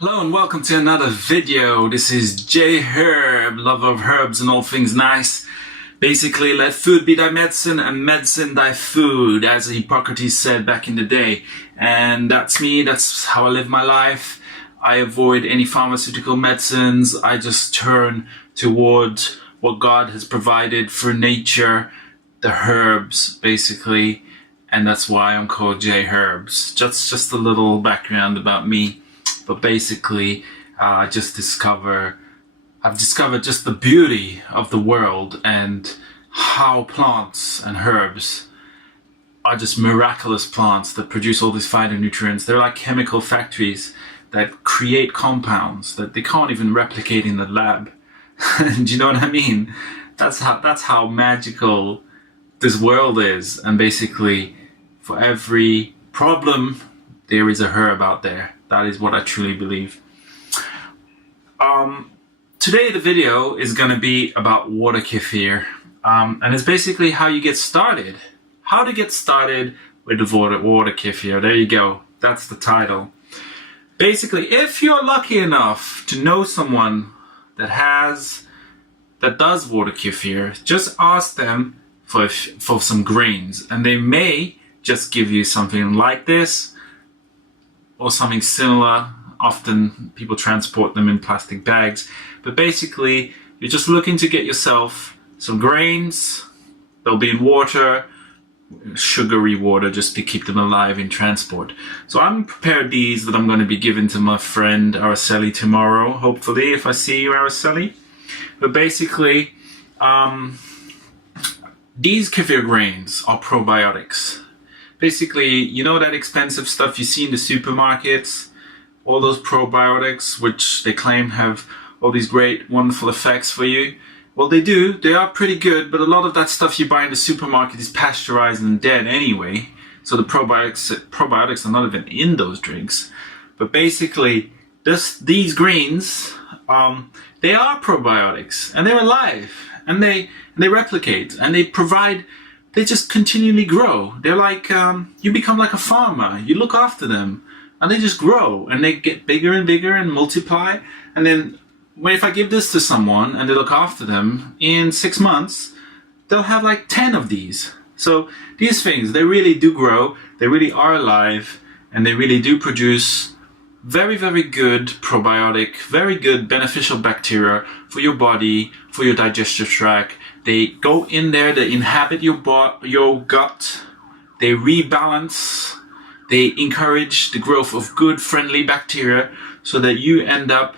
Hello and welcome to another video. This is J Herb, lover of herbs and all things nice. Basically, let food be thy medicine and medicine thy food, as Hippocrates said back in the day. And that's me, that's how I live my life. I avoid any pharmaceutical medicines. I just turn towards what God has provided through nature, the herbs, basically. And that's why I'm called J Herbs. Just a little background about me. But basically, I've discovered just the beauty of the world and how plants and herbs are just miraculous plants that produce all these phytonutrients. They're like chemical factories that create compounds that they can't even replicate in the lab. Do you know what I mean? That's how magical this world is. And basically, for every problem, there is a herb out there. That is what I truly believe. Today the video is going to be about water kefir. And it's basically how you get started. How to get started with the water kefir. There you go. That's the title. Basically, if you're lucky enough to know someone that does water kefir, just ask them for some grains. And they may just give you something like this, or something similar. Often people transport them in plastic bags. But basically, you're just looking to get yourself some grains. They'll be in water, sugary water, just to keep them alive in transport. So I'm prepared these that I'm going to be giving to my friend Araceli tomorrow, hopefully, if I see you, Araceli. But basically, these kefir grains are probiotics. Basically, you know that expensive stuff you see in the supermarkets? All those probiotics, which they claim have all these great, wonderful effects for you. Well, they do. They are pretty good, but a lot of that stuff you buy in the supermarket is pasteurized and dead anyway. So the probiotics are not even in those drinks. But basically, these greens, they are probiotics, and they're alive, and they replicate, and they just continually grow. They're like, you become like a farmer. You look after them and they just grow and they get bigger and bigger and multiply. And then if I give this to someone and they look after them, in 6 months, they'll have like 10 of these. So these things, they really do grow. They really are alive, and they really do produce very, very good probiotic, very good beneficial bacteria for your body, for your digestive tract. They go in there, they inhabit your gut, they rebalance, they encourage the growth of good, friendly bacteria so that you end up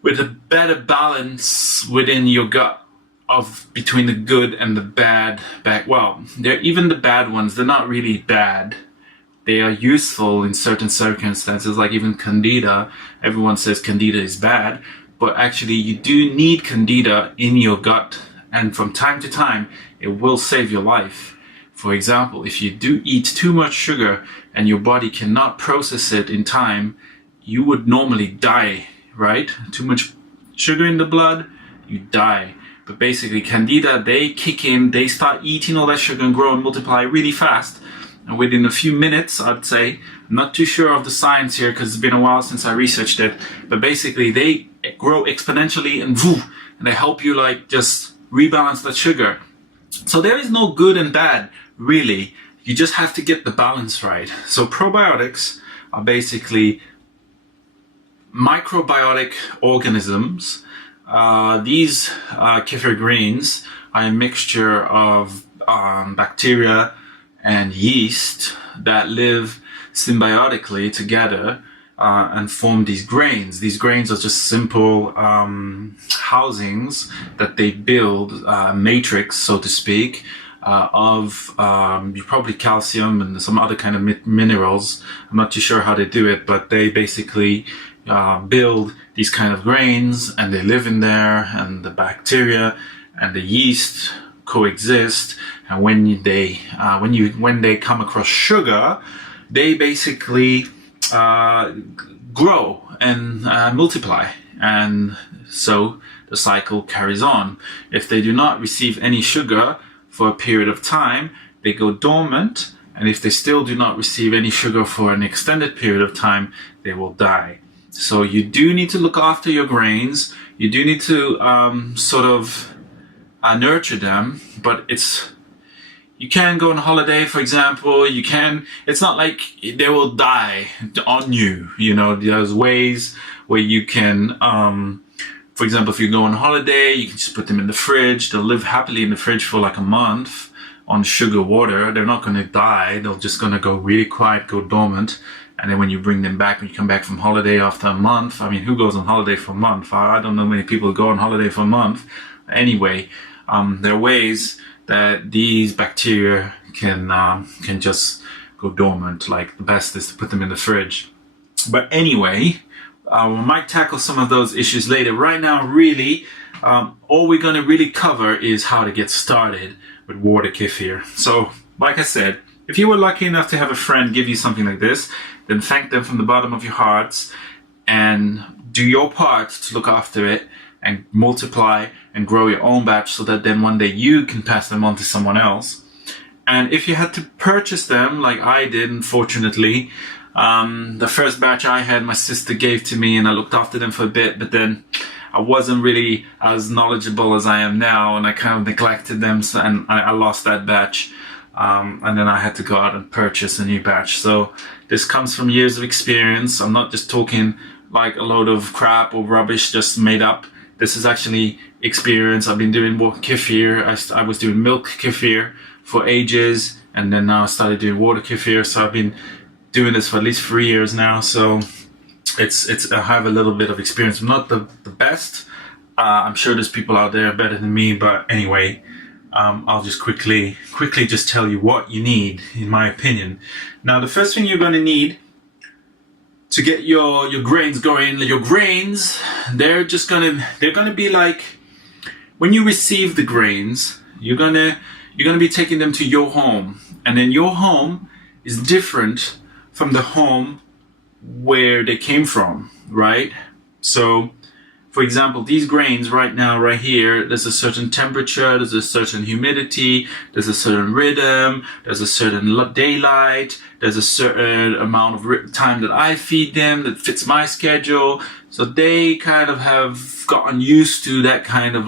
with a better balance within your gut between the good and the bad. Well, even the bad ones, they're not really bad. They are useful in certain circumstances, like even Candida. Everyone says Candida is bad, but actually you do need Candida in your gut. And from time to time, it will save your life. For example, if you do eat too much sugar and your body cannot process it in time, you would normally die, right? Too much sugar in the blood, you die. But basically, Candida, they kick in, they start eating all that sugar and grow and multiply really fast. And within a few minutes, I'd say, I'm not too sure of the science here because it's been a while since I researched it, but basically they grow exponentially and they help you like just rebalance that sugar. So there is no good and bad, really. You just have to get the balance right. So probiotics are basically microbiotic organisms. These kefir grains are a mixture of bacteria and yeast that live symbiotically together and form these grains. These grains are just simple housings that they build, a matrix, so to speak, of probably calcium and some other kind of minerals. I'm not too sure how they do it, but they basically build these kind of grains, and they live in there, and the bacteria and the yeast coexist. And when they come across sugar, they basically grow and multiply, and so the cycle carries on. If they do not receive any sugar for a period of time, they go dormant, and if they still do not receive any sugar for an extended period of time, they will die. So you do need to look after your grains. You do need to sort of nurture them, but you can go on holiday, for example. It's not like they will die on you. You know, there's ways where you can, for example, if you go on holiday, you can just put them in the fridge. They'll live happily in the fridge for like a month on sugar water. They're not going to die. They're just going to go really quiet, go dormant. And then when you bring them back, when you come back from holiday after a month, I mean, who goes on holiday for a month? I don't know many people who go on holiday for a month. Anyway, there are ways that these bacteria can just go dormant. Like, the best is to put them in the fridge. But anyway, we might tackle some of those issues later. Right now, really, all we're going to really cover is how to get started with water kefir. So, like I said, if you were lucky enough to have a friend give you something like this, then thank them from the bottom of your hearts and do your part to look after it and multiply and grow your own batch so that then one day you can pass them on to someone else. And if you had to purchase them, like I did, unfortunately, the first batch I had, my sister gave to me and I looked after them for a bit, but then I wasn't really as knowledgeable as I am now and I kind of neglected them, and I lost that batch. And then I had to go out and purchase a new batch. So this comes from years of experience. I'm not just talking like a load of crap or rubbish just made up. This is actually experience. I've been doing water kefir. I was doing milk kefir for ages, and then now I started doing water kefir. So I've been doing this for at least 3 years now. So I have a little bit of experience. I'm not the best. I'm sure there's people out there better than me, but anyway, I'll just quickly just tell you what you need, in my opinion. Now, the first thing you're going to need to get your grains going, your grains, they're gonna be like, when you receive the grains, you're gonna be taking them to your home, and then your home is different from the home where they came from, right? So, for example, these grains right now, right here, there's a certain temperature, there's a certain humidity, there's a certain rhythm, there's a certain daylight, there's a certain amount of time that I feed them that fits my schedule. So they kind of have gotten used to that kind of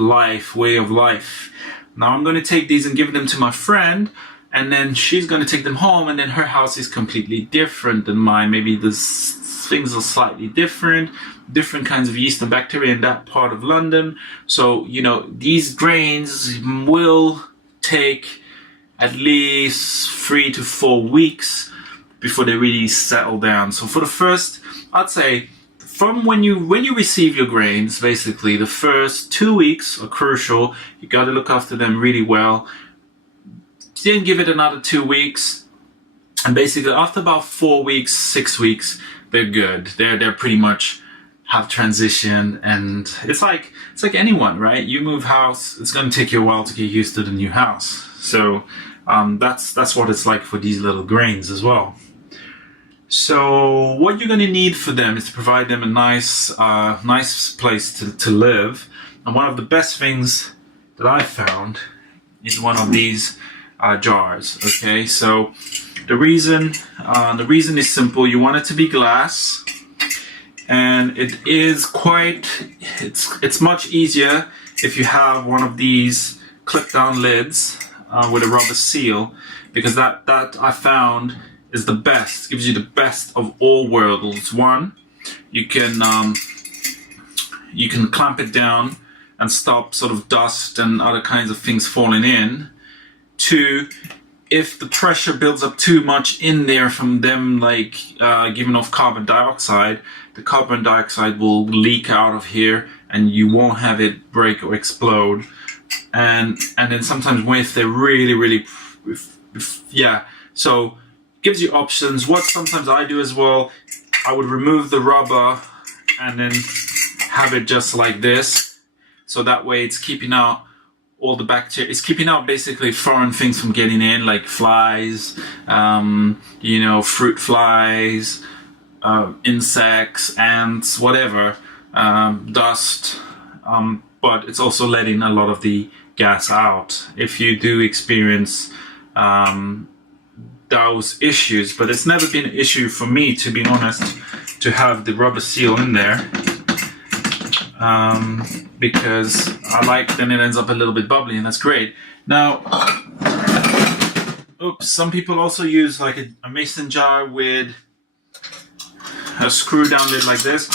way of life. Now I'm going to take these and give them to my friend, and then she's going to take them home, and then her house is completely different than mine. Maybe things are slightly different kinds of yeast and bacteria in that part of London. So, you know, these grains will take at least 3 to 4 weeks before they really settle down. So for the first, I'd say, from when you receive your grains, basically the first 2 weeks are crucial. You got to look after them really well. Then give it another 2 weeks, and basically after about 4 weeks, 6 weeks, they're good. They're pretty much have transitioned, and it's like anyone, right? You move house, it's going to take you a while to get used to the new house. So that's what it's like for these little grains as well. So what you're going to need for them is to provide them a nice place to live. And one of the best things that I found is one of these jars. Okay, so the reason is simple. You want it to be glass, and it's much easier if you have one of these clip down lids with a rubber seal, because that I found is the best. Gives you the best of all worlds. One, you can clamp it down and stop sort of dust and other kinds of things falling in. Two, if the pressure builds up too much in there from them, like giving off carbon dioxide, the carbon dioxide will leak out of here and you won't have it break or explode. And then sometimes if they're really so gives you options. What sometimes I do as well, I would remove the rubber and then have it just like this, so that way it's keeping out all the bacteria. It's keeping out basically foreign things from getting in, like flies, fruit flies, insects, ants, whatever, dust, but it's also letting a lot of the gas out if you do experience those issues. But it's never been an issue for me, to be honest, to have the rubber seal in there, because I like, then it ends up a little bit bubbly, and that's great. Now, oops, some people also use like a mason jar with a screw down lid like this,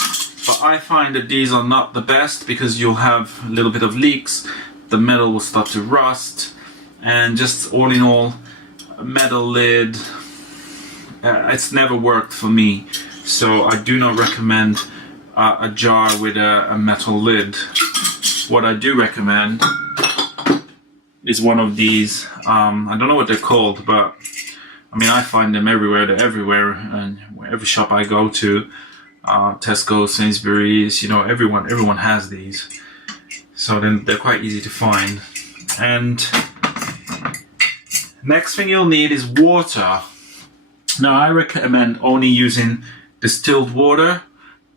but I find that these are not the best because you'll have a little bit of leaks, the metal will start to rust, and just all in all, a metal lid, it's never worked for me. So I do not recommend a jar with a metal lid. What I do recommend is one of these, I don't know what they're called, but I mean, I find them everywhere. They're everywhere, and every shop I go to, Tesco, Sainsbury's, you know, everyone has these. So then they're quite easy to find. And next thing you'll need is water. Now I recommend only using distilled water,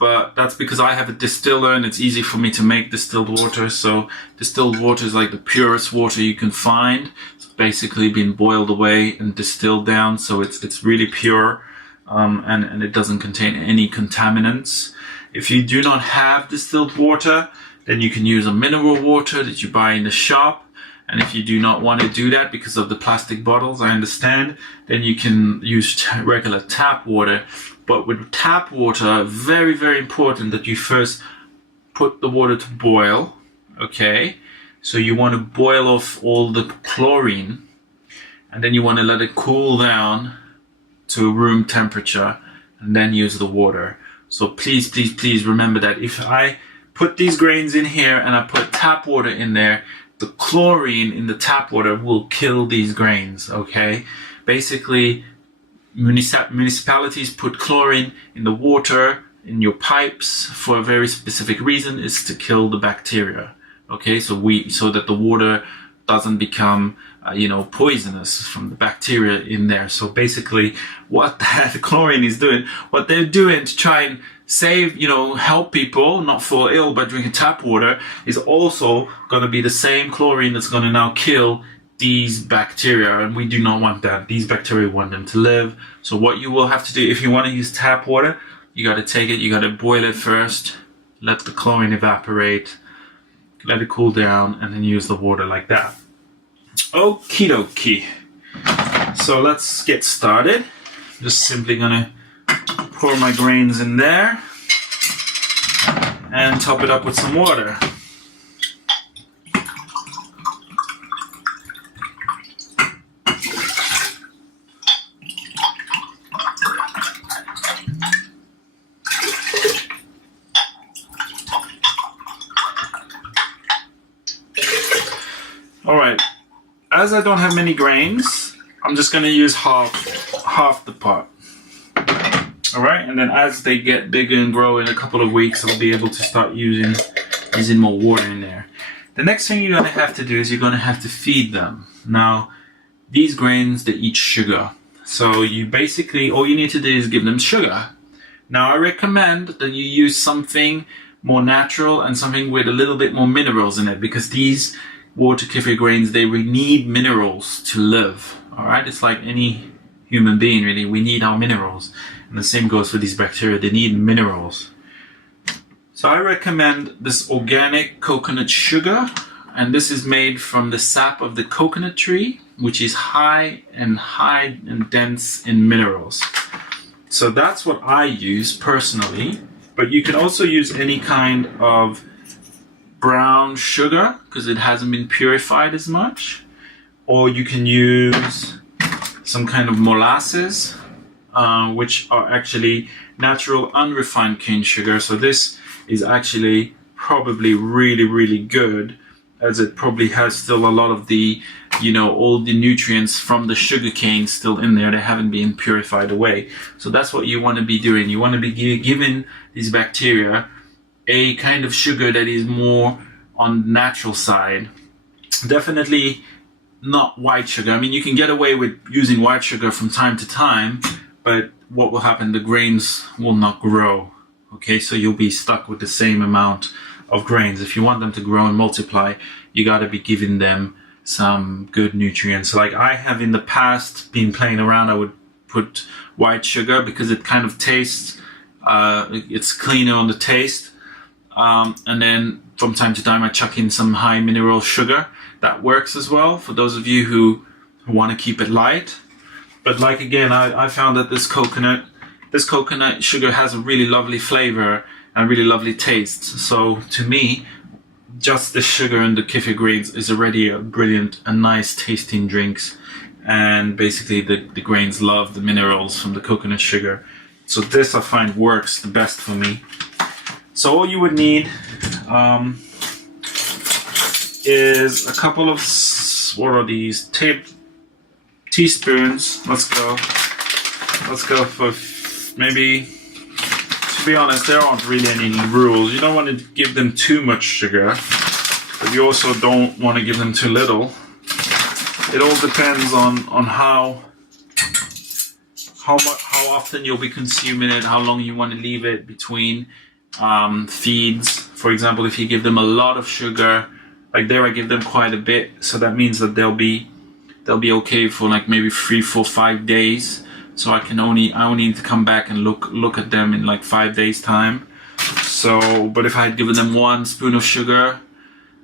but that's because I have a distiller and it's easy for me to make distilled water. So distilled water is like the purest water you can find. It's basically been boiled away and distilled down, so it's really pure, and it doesn't contain any contaminants. If you do not have distilled water, then you can use a mineral water that you buy in the shop. And if you do not want to do that because of the plastic bottles, I understand, then you can use regular tap water. But with tap water, very, very important that you first put the water to boil, okay? So you want to boil off all the chlorine, and then you want to let it cool down to room temperature, and then use the water. So please, please, please remember that if I put these grains in here and I put tap water in there, the chlorine in the tap water will kill these grains, okay? Basically, municipalities put chlorine in the water, in your pipes, for a very specific reason, is to kill the bacteria, okay? So that the water doesn't become, poisonous from the bacteria in there. So basically, what the chlorine is doing, what they're doing to try and save, help people not fall ill by drinking tap water, is also going to be the same chlorine that's going to now kill these bacteria, and we do not want that. These bacteria want them to live. So what you will have to do, if you want to use tap water, you got to take it, you got to boil it first, let the chlorine evaporate, let it cool down, and then use the water like that. Okie dokie. So let's get started. Just simply gonna pour my grains in there and top it up with some water. Alright, as I don't have many grains, I'm just going to use half the pot. Alright, and then as they get bigger and grow in a couple of weeks, I'll be able to start using more water in there. The next thing you're going to have to do is you're going to have to feed them. Now, these grains, they eat sugar. So you basically, all you need to do is give them sugar. Now, I recommend that you use something more natural and something with a little bit more minerals in it, because these Water Kefir grains, they need minerals to live. Alright, it's like any human being, really. We need our minerals. And the same goes for these bacteria, they need minerals. So I recommend this organic coconut sugar, and this is made from the sap of the coconut tree, which is high and dense in minerals. So that's what I use personally, but you can also use any kind of brown sugar because it hasn't been purified as much, or you can use some kind of molasses, which are actually natural unrefined cane sugar. So this is actually probably really, really good, as it probably has still a lot of the, all the nutrients from the sugarcane still in there. They haven't been purified away. So that's what you want to be doing. You want to be giving these bacteria a kind of sugar that is more on the natural side. Definitely not white sugar. I mean, you can get away with using white sugar from time to time, but what will happen? The grains will not grow. Okay, so you'll be stuck with the same amount of grains. If you want them to grow and multiply, you got to be giving them some good nutrients. Like I have in the past been playing around, I would put white sugar because it kind of tastes It's cleaner on the taste. And then from time to time I chuck in some high mineral sugar. That works as well for those of you who want to keep it light. But like again, I found that this coconut sugar has a really lovely flavor and really lovely taste. So to me, just the sugar and the kefir grains is already a brilliant and nice tasting drinks. And basically the grains love the minerals from the coconut sugar. So this I find works the best for me. So all you would need is a couple of, what are these, teaspoons. Let's go for maybe, to be honest, there aren't really any rules. You don't want to give them too much sugar, but you also don't want to give them too little. It all depends on how often you'll be consuming it, how long you want to leave it between feeds. For example, if you give them a lot of sugar, like there I give them quite a bit, so that means that they'll be okay for like maybe 3, 4, 5 days. So I only need to come back and look at them in like 5 days time. So, but if I had given them 1 spoon of sugar,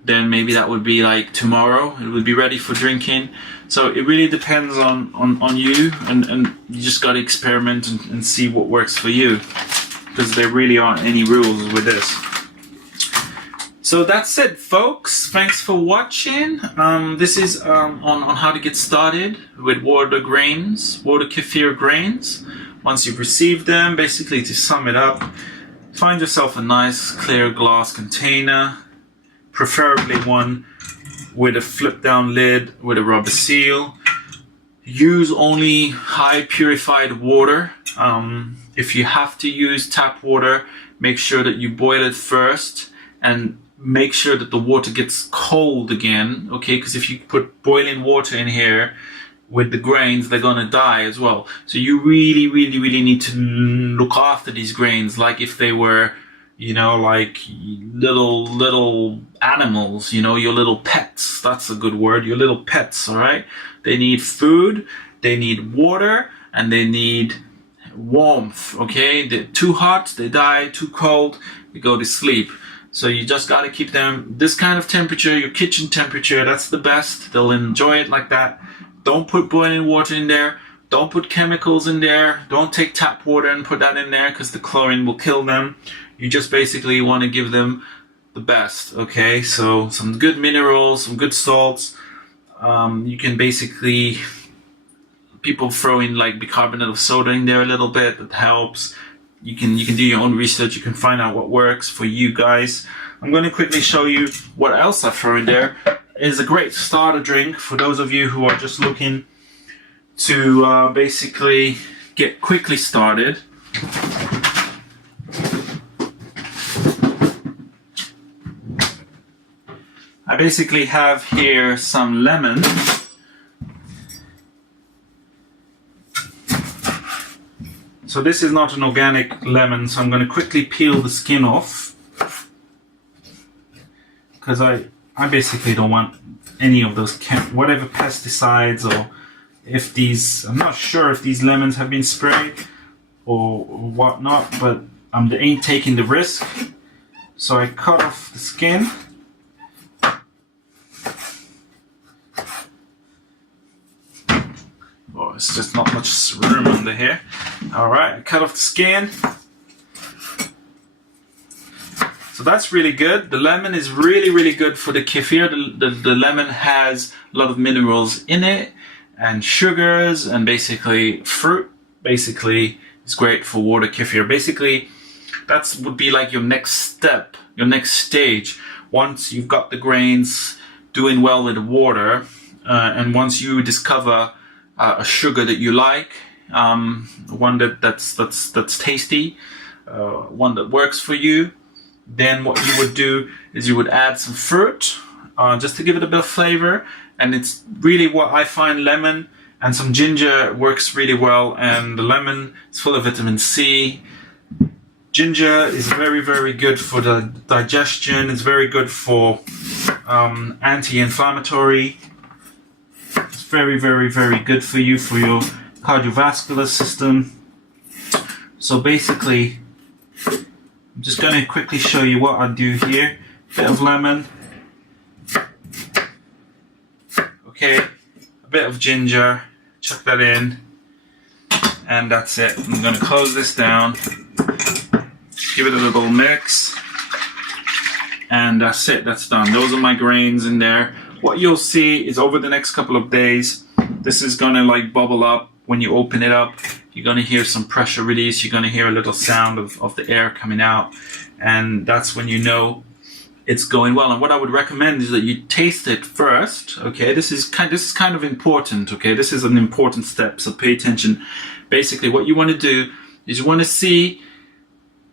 then maybe that would be like tomorrow, it would be ready for drinking. So it really depends on you, and you just got to experiment and see what works for you, because there really aren't any rules with this. So that's it, folks. Thanks for watching. This is on how to get started with water kefir grains. Once you've received them, basically to sum it up, find yourself a nice clear glass container, preferably one with a flip down lid with a rubber seal. Use only high purified water. If you have to use tap water, make sure that you boil it first and make sure that the water gets cold again, okay? Because if you put boiling water in here with the grains, they're gonna die as well. So you really need to look after these grains like if they were, you know, like little animals, you know, your little pets. That's a good word, your little pets, all right? They need food, they need water, and they need warmth, okay? They're too hot, they die. Too cold, they go to sleep. So you just got to keep them this kind of temperature, your kitchen temperature. That's the best. They'll enjoy it like that. Don't put boiling water in there. Don't put chemicals in there. Don't take tap water and put that in there, because the chlorine will kill them. You just basically want to give them the best, okay? So some good minerals, some good salts. You can basically, people throw in like bicarbonate of soda in there a little bit. That helps. You can do your own research. You can find out what works for you guys. I'm going to quickly show you what else I throw in there. It's a great starter drink for those of you who are just looking to basically get quickly started. I basically have here some lemon. So this is not an organic lemon, so I'm going to quickly peel the skin off, because I basically don't want any of those whatever pesticides, or if these, I'm not sure if these lemons have been sprayed or whatnot, but I ain't taking the risk. So I cut off the skin. Oh, it's just not much room under here. Alright, cut off the skin. So that's really good. The lemon is really good for the kefir. The lemon has a lot of minerals in it, and sugars, and basically fruit. Basically, it's great for water kefir. Basically, that would be like your next step, your next stage. Once you've got the grains doing well with the water, and once you discover a sugar that you like, one that's tasty, one that works for you, then what you would do is you would add some fruit, just to give it a bit of flavor. And it's really what I find, lemon and some ginger works really well. And the lemon is full of vitamin C. Ginger is very good for the digestion. It's very good for anti-inflammatory. It's very good for you, for your cardiovascular system. So basically, I'm just going to quickly show you what I do here. Bit of lemon. Okay, a bit of ginger. Chuck that in. And that's it. I'm going to close this down. Give it a little mix. And that's it. That's done. Those are my grains in there. What you'll see is over the next couple of days, this is going to like bubble up. When you open it up, you're going to hear some pressure release. You're going to hear a little sound of the air coming out. And that's when you know it's going well. And what I would recommend is that you taste it first. Okay, this is kind of important. Okay, this is an important step, so pay attention. Basically, what you want to do is you want to see,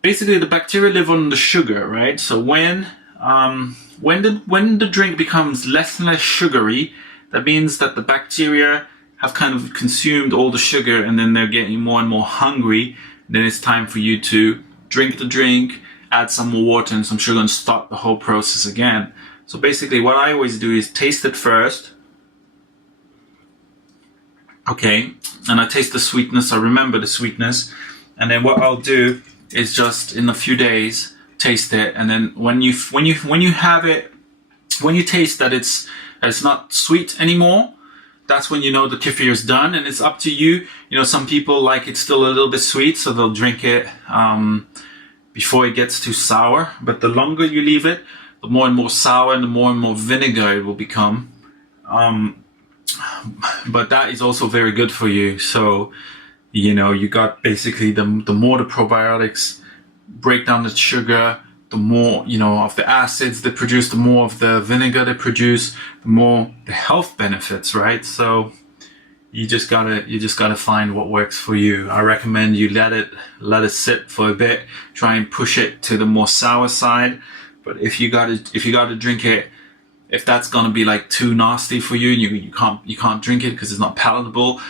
basically the bacteria live on the sugar, right? So when the drink becomes less and less sugary, that means that the bacteria have kind of consumed all the sugar, and then they're getting more and more hungry. Then it's time for you to drink the drink, add some more water and some sugar, and start the whole process again. So basically what I always do is taste it first. Okay, and I taste the sweetness, I remember the sweetness, and then what I'll do is just in a few days taste it, and then when you have it, when you taste that it's not sweet anymore, that's when you know the kefir is done. And it's up to you. You know, some people like it still a little bit sweet, so they'll drink it before it gets too sour. But the longer you leave it, the more and more sour and more vinegar it will become. But that is also very good for you. So, you know, you got basically the more the probiotics break down the sugar, the more, you know, of the acids they produce, the more of the vinegar they produce, the more the health benefits, right? So you just gotta find what works for you. I recommend you let it sit for a bit, try and push it to the more sour side. But if you gotta drink it, if that's gonna be like too nasty for you and you can't drink it because it's not palatable,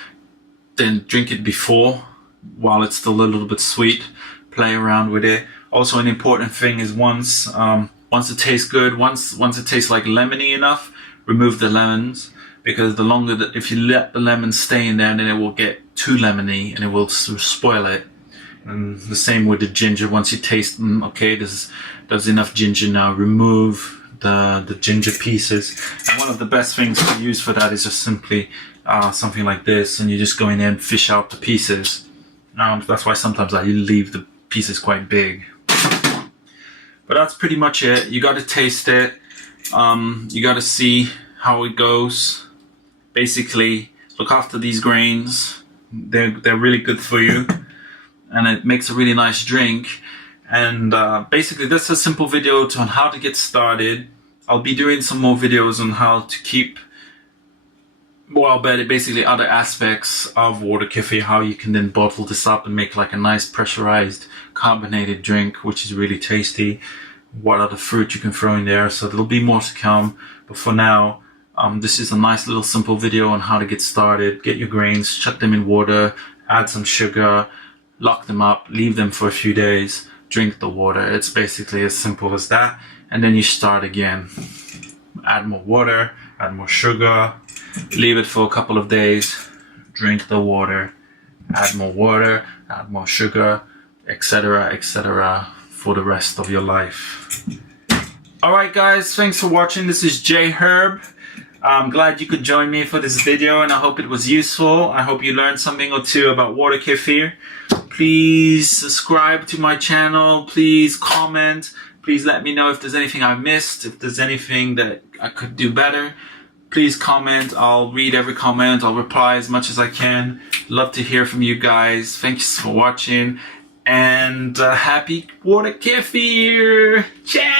then drink it before, while it's still a little bit sweet. Play around with it. Also, an important thing is once it tastes good, once it tastes like lemony enough, remove the lemons, because the longer that, if you let the lemons stay in there, then it will get too lemony and it will spoil it. And the same with the ginger. Once you taste, okay, there's enough ginger now, remove the ginger pieces. And one of the best things to use for that is just simply something like this, and you just go in there and fish out the pieces. That's why sometimes I leave the pieces quite big. But that's pretty much it. You got to taste it. You got to see how it goes. Basically, look after these grains. They're really good for you, and it makes a really nice drink. And basically, that's a simple video on how to get started. I'll be doing some more videos on how to keep, well, basically other aspects of water kefir, how you can then bottle this up and make like a nice pressurized carbonated drink, which is really tasty. What other fruit you can throw in there, so there'll be more to come. But for now, this is a nice little simple video on how to get started. Get your grains, chuck them in water, add some sugar, lock them up, leave them for a few days, drink the water. It's basically as simple as that. And then you start again. Add more water, add more sugar, leave it for a couple of days, drink the water, add more sugar, etc., for the rest of your life. Alright guys, thanks for watching. This is J Herb. I'm glad you could join me for this video, and I hope it was useful. I hope you learned something or two about water kefir. Please subscribe to my channel, please comment, please let me know if there's anything I missed, if there's anything that I could do better. Please comment. I'll read every comment. I'll reply as much as I can. Love to hear from you guys. Thanks for watching. And happy Water Kefir! Ciao!